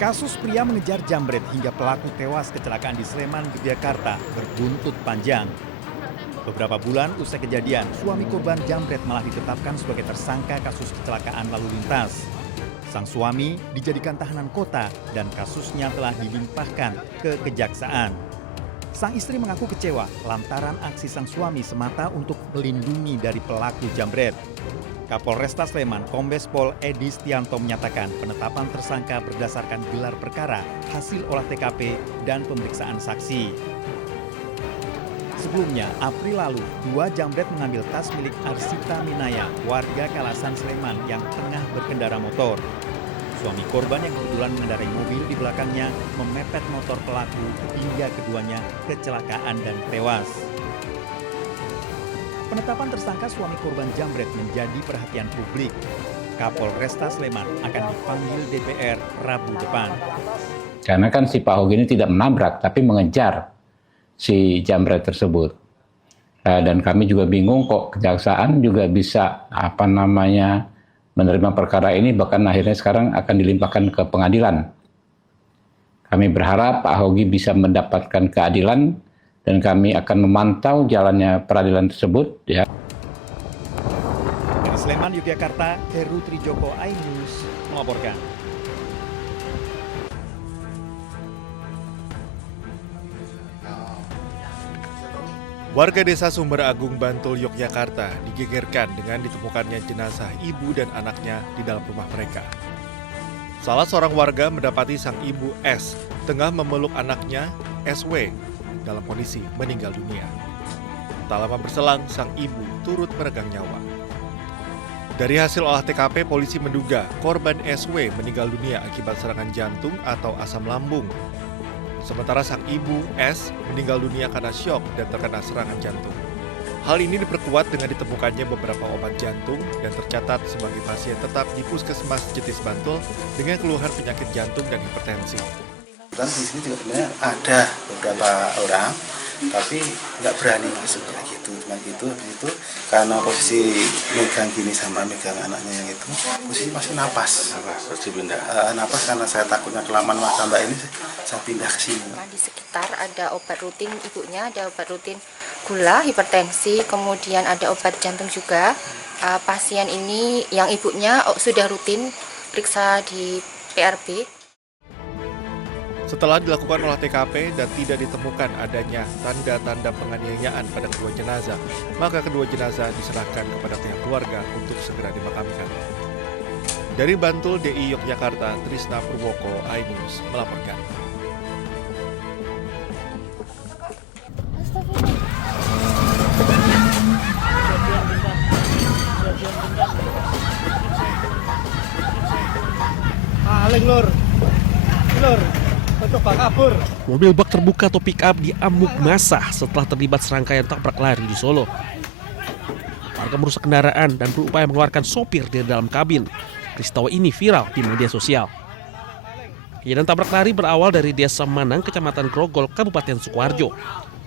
Kasus pria mengejar jambret hingga pelaku tewas kecelakaan di Sleman, Yogyakarta berbuntut panjang. Beberapa bulan usai kejadian, suami korban jambret malah ditetapkan sebagai tersangka kasus kecelakaan lalu lintas. Sang suami dijadikan tahanan kota dan kasusnya telah dilimpahkan ke kejaksaan. Sang istri mengaku kecewa lantaran aksi sang suami semata untuk melindungi dari pelaku jambret. Kapolresta Sleman, Kombes Pol Edi Stianto menyatakan penetapan tersangka berdasarkan gelar perkara, hasil olah TKP, dan pemeriksaan saksi. Sebelumnya, April lalu, 2 jambret mengambil tas milik Arsita Minaya, warga Kalasan Sleman yang tengah berkendara motor. Suami korban yang kebetulan mengendarai mobil di belakangnya memepet motor pelaku hingga keduanya kecelakaan dan tewas. Penetapan tersangka suami korban jambret menjadi perhatian publik. Kapolresta Sleman akan dipanggil DPR Rabu depan. Karena kan si Pak Hogi ini tidak menabrak, tapi mengejar si jambret tersebut. Dan kami juga bingung kok kejaksaan juga bisa menerima perkara ini, bahkan akhirnya sekarang akan dilimpahkan ke pengadilan. Kami berharap Pak Hogi bisa mendapatkan keadilan dan kami akan memantau jalannya peradilan tersebut. Ya. Dari Sleman, Yogyakarta, Heru Trijoko, iNews melaporkan. Warga desa Sumber Agung, Bantul, Yogyakarta digegerkan dengan ditemukannya jenazah ibu dan anaknya di dalam rumah mereka. Salah seorang warga mendapati sang ibu S tengah memeluk anaknya SW dalam kondisi meninggal dunia. Tak lama berselang, sang ibu turut meregang nyawa. Dari hasil olah TKP, polisi menduga korban SW meninggal dunia akibat serangan jantung atau asam lambung. Sementara sang ibu S meninggal dunia karena syok dan terkena serangan jantung. Hal ini diperkuat dengan ditemukannya beberapa obat jantung dan tercatat sebagai pasien tetap di Puskesmas Jetis Bantul dengan keluhan penyakit jantung dan hipertensi. Dan di sini juga sebenarnya ada beberapa orang, tapi nggak berani masuk kayak gitu. Cuma gitu, itu karena posisi megang gini sama megang anaknya yang itu, posisi masih napas. Terus dipindah. Napas karena saya takutnya kelamaan masa mbak ini, saya pindah ke sini. Di sekitar ada obat rutin ibunya, ada obat rutin gula, hipertensi, kemudian ada obat jantung juga. Pasien ini yang ibunya sudah rutin periksa di PRB. Setelah dilakukan olah TKP dan tidak ditemukan adanya tanda-tanda penganiayaan pada kedua jenazah, maka kedua jenazah diserahkan kepada pihak keluarga untuk segera dimakamkan. Dari Bantul, DI Yogyakarta, Trisna Purwoko, iNews melaporkan. Lur. Coba kabur. Mobil bak terbuka atau pick-up diamuk massa setelah terlibat serangkaian tabrak lari di Solo. Warga merusak kendaraan dan berupaya mengeluarkan sopir dari dalam kabin. Peristiwa ini viral di media sosial. Kejadian tabrak lari berawal dari Desa Manang, Kecamatan Grogol, Kabupaten Sukoharjo.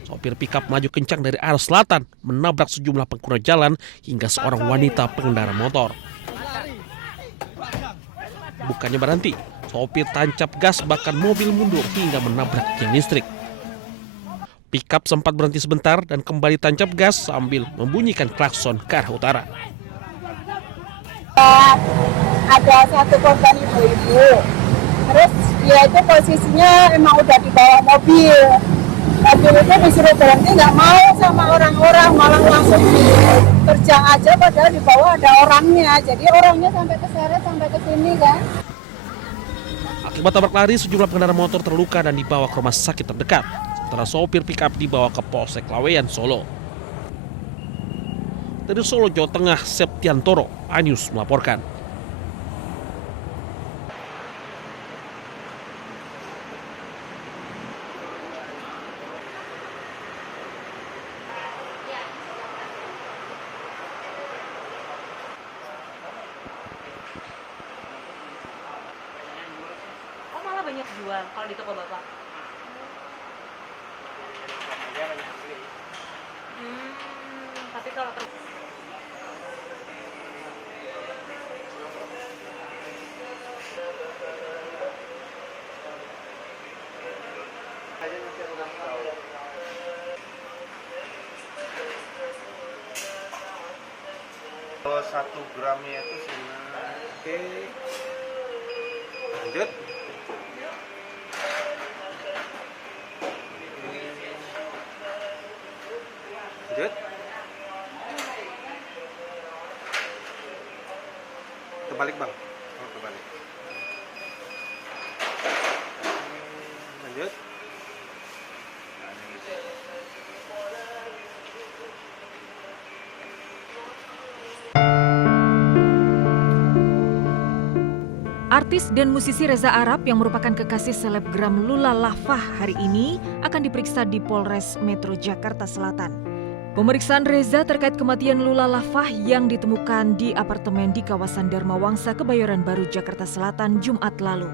Sopir pick-up maju kencang dari arah selatan, menabrak sejumlah pengguna jalan hingga seorang wanita pengendara motor. Bukannya berhenti, sopir tancap gas bahkan mobil mundur hingga menabrak tiang listrik. Pickup sempat berhenti sebentar dan kembali tancap gas sambil membunyikan klakson ke arah utara. Ada satu korban ibu-ibu, terus dia itu posisinya emang udah di bawah mobil. Mobil itu disuruh berhenti nggak mau sama orang-orang, malah langsung diterjang aja padahal di bawah ada orangnya. Jadi orangnya sampai keseret sampai ke sini kan. Akibat tabrak lari, sejumlah pengendara motor terluka dan dibawa ke rumah sakit terdekat. Setelah sopir pickup dibawa ke Polsek Laweyan, Solo. Dari Solo, Jawa Tengah, Septiantoro, iNews melaporkan. Banyak jual kalau di toko bapak. Tapi kalau Kalau 1 gramnya itu senang. Oke. Lanjut. Lanjut. Kebalik bang. Oh kebalik. Lanjut. Artis dan musisi Reza Arab yang merupakan kekasih selebgram Lula Lafah hari ini akan diperiksa di Polres Metro Jakarta Selatan. Pemeriksaan Reza terkait kematian Lula Lafah yang ditemukan di apartemen di kawasan Dharma Wangsa, Kebayoran Baru, Jakarta Selatan, Jumat lalu.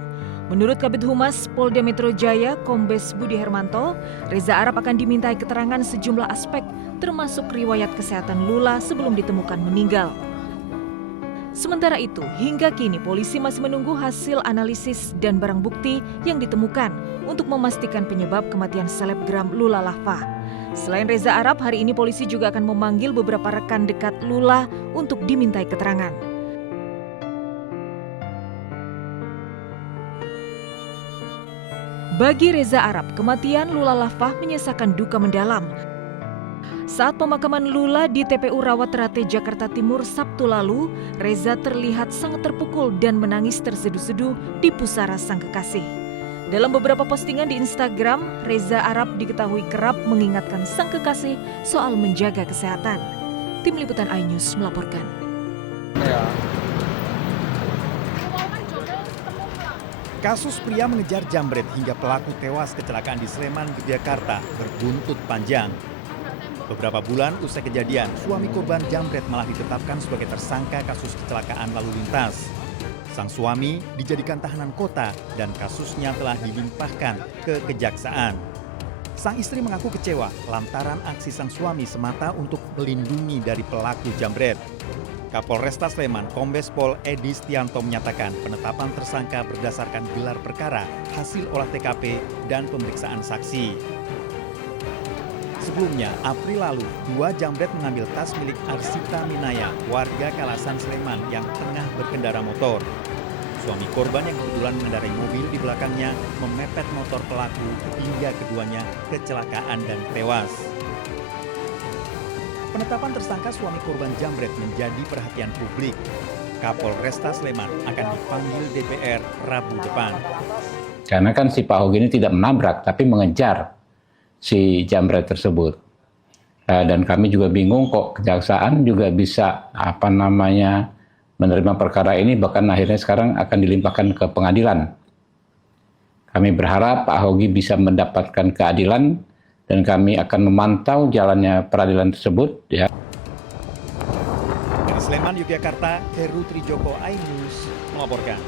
Menurut Kabid Humas Polda Metro Jaya, Kombes Budi Hermanto, Reza Arab akan dimintai keterangan sejumlah aspek, termasuk riwayat kesehatan Lula sebelum ditemukan meninggal. Sementara itu, hingga kini polisi masih menunggu hasil analisis dan barang bukti yang ditemukan untuk memastikan penyebab kematian selebgram Lula Lafah. Selain Reza Arab, hari ini polisi juga akan memanggil beberapa rekan dekat Lula untuk dimintai keterangan. Bagi Reza Arab, kematian Lula Lafah menyisakan duka mendalam. Saat pemakaman Lula di TPU Rawaterate, Jakarta Timur, Sabtu lalu, Reza terlihat sangat terpukul dan menangis terseduh-seduh di pusara sang kekasih. Dalam beberapa postingan di Instagram, Reza Arab diketahui kerap mengingatkan sang kekasih soal menjaga kesehatan. Tim Liputan iNews melaporkan. Kasus pria mengejar jambret hingga pelaku tewas kecelakaan di Sleman, Yogyakarta berbuntut panjang. Beberapa bulan usai kejadian, suami korban jambret malah ditetapkan sebagai tersangka kasus kecelakaan lalu lintas. Sang suami dijadikan tahanan kota dan kasusnya telah dilimpahkan ke kejaksaan. Sang istri mengaku kecewa lantaran aksi sang suami semata untuk melindungi dari pelaku jambret. Kapolresta Sleman, Kombes Pol Edi Stianto menyatakan penetapan tersangka berdasarkan gelar perkara, hasil olah TKP, dan pemeriksaan saksi. Sebelumnya, April lalu, 2 jambret mengambil tas milik Arsita Minaya, warga Kalasan Sleman yang tengah berkendara motor. Suami korban yang kebetulan mengendarai mobil di belakangnya memepet motor pelaku hingga keduanya kecelakaan dan tewas. Penetapan tersangka suami korban jambret menjadi perhatian publik. Kapolresta Sleman akan dipanggil DPR Rabu depan. Karena kan si Pak Hogi ini tidak menabrak, tapi mengejar si jambret tersebut. Dan kami juga bingung kok kejaksaan juga bisa menerima perkara ini, bahkan akhirnya sekarang akan dilimpahkan ke pengadilan. Kami berharap Pak Hogi bisa mendapatkan keadilan dan kami akan memantau jalannya peradilan tersebut. Ya. Dari Sleman, Yogyakarta, Heru Trijoko, iNews melaporkan.